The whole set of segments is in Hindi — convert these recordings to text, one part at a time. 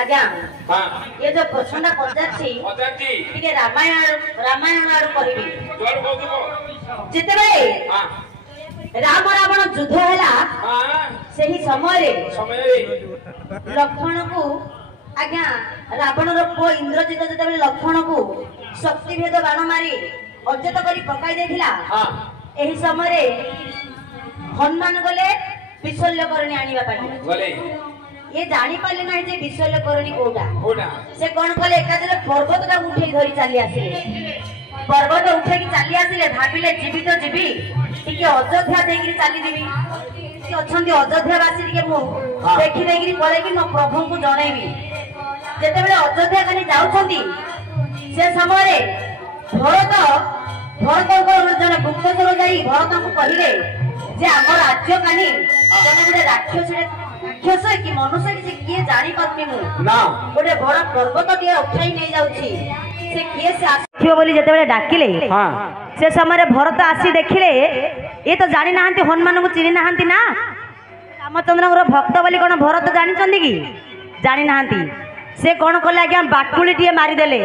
आज्ञा ये ये जो प्रश्न पचारछि टिके रामायण आड़ कहबी जेतेबे राम रावण युद्ध हैला सेही समय लक्ष्मण को आज्ञा रावण रो पो इंद्रजित जेतेबे लक्ष्मण को शक्ति भेद बाण मारी अजत करी पकाई देथिला एही समय हनुमान गले विशल्यकरणी आनिबा पाई गले ये जानी पाले ना जे विशल्यकरणी कोडा से कोन कले एकादरे पर्वत का उठेई धरी चली आसिले पर्वत उठे की चली आसिले भाबिले जीवित जीवी टिके अयोध्या देगिरी चली जीवी कि अछंती अयोध्या वासी टिके मु देखि देगिरी पळे कि मो प्रभु को जणैबी जेते बेले अयोध्या कनी जाउछंती से समय रे भरत को जने गुप्तचर जाई भरत को कहिले जे हमर राज्य कानी जने गुडे राक्षस कि मनुष्य से किए जानी पातमी मु ना गोटे बड़ा पर्वत दिए उठाई नहीं जाउछि से किए से आथियो बोली जते बेले डाकिले हां से समय भरत आसी देखिले ये तो जानि नाहंती हनुमान को चिनि नाहंती ना रामचंद्र रो भक्त बोली कोन भरत जानि चंदी की जानि नाहंती से कोन कले आज्ञा बाटुली टिए मारी देले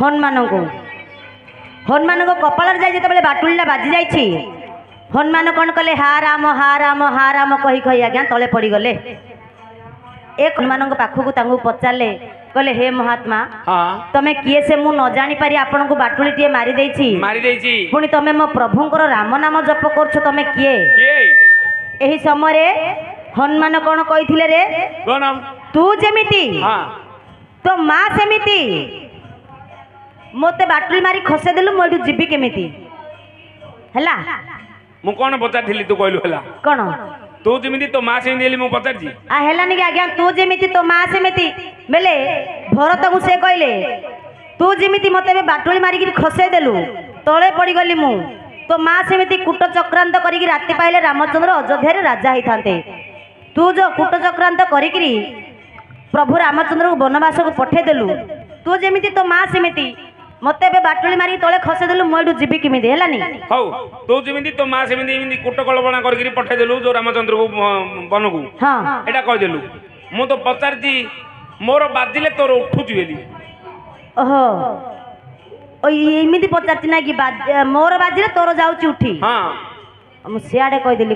हनुमान को कपाल जाय जते बेले बाटुलीला बाजी जाइछि हनुमान कौन कले हा राम कही कही आज्ञा तले पड़ी गले एक हनुमान पाखक पचारे कहले हे महात्मा तमे किए से मु न जानी पारी आपन को बाटुली टिए मारी देछि पुनी तमे मो प्रभुंकर राम नाम जप करछ तमे किए एही समय रे हनुमान कौन कहिथिले रे तू जेमिति तो मां सेमिति मोते बाटुली मारी खसे देलु मोडू जीवी केमिति हला मु कोन पचारथिली तू कहलु हला कोन तू जेमिति तो मां सेमिति देली मु पचारजी आ हेलानी कि आज्ञा तू जेमिति तो मां सेमिति बेले भरत को से कहले तू जेमिति मते बे बाटुली मारी कि खसे देलु तळे पड़ी गली मु तो मां सेमिति कूट चक्रांत करी कि राति पाइले रामचंद्र अयोध्या रे राजा हिथांते तू जो कूट चक्रांत करी कि प्रभु रामचंद्र को वनवास को पठे देलु तू जेमिति तो मां सेमिति मते बे बाटुली मारी तळे खसे देलु मोडू जीवी किमिदे हेलानी हौ तू जेमिति तो मां सेमिति इमिति कुट कल्पना करके पठे देलु जो रामचंद्र को वन को हां एटा कह देलु मु तो पचारजी मोर बाजिले तोर उठुची बेली ओहो ओ इमिति पचारची ना कि मोर बाजिले तोर जाउची उठी हां हम सियाडे कह देली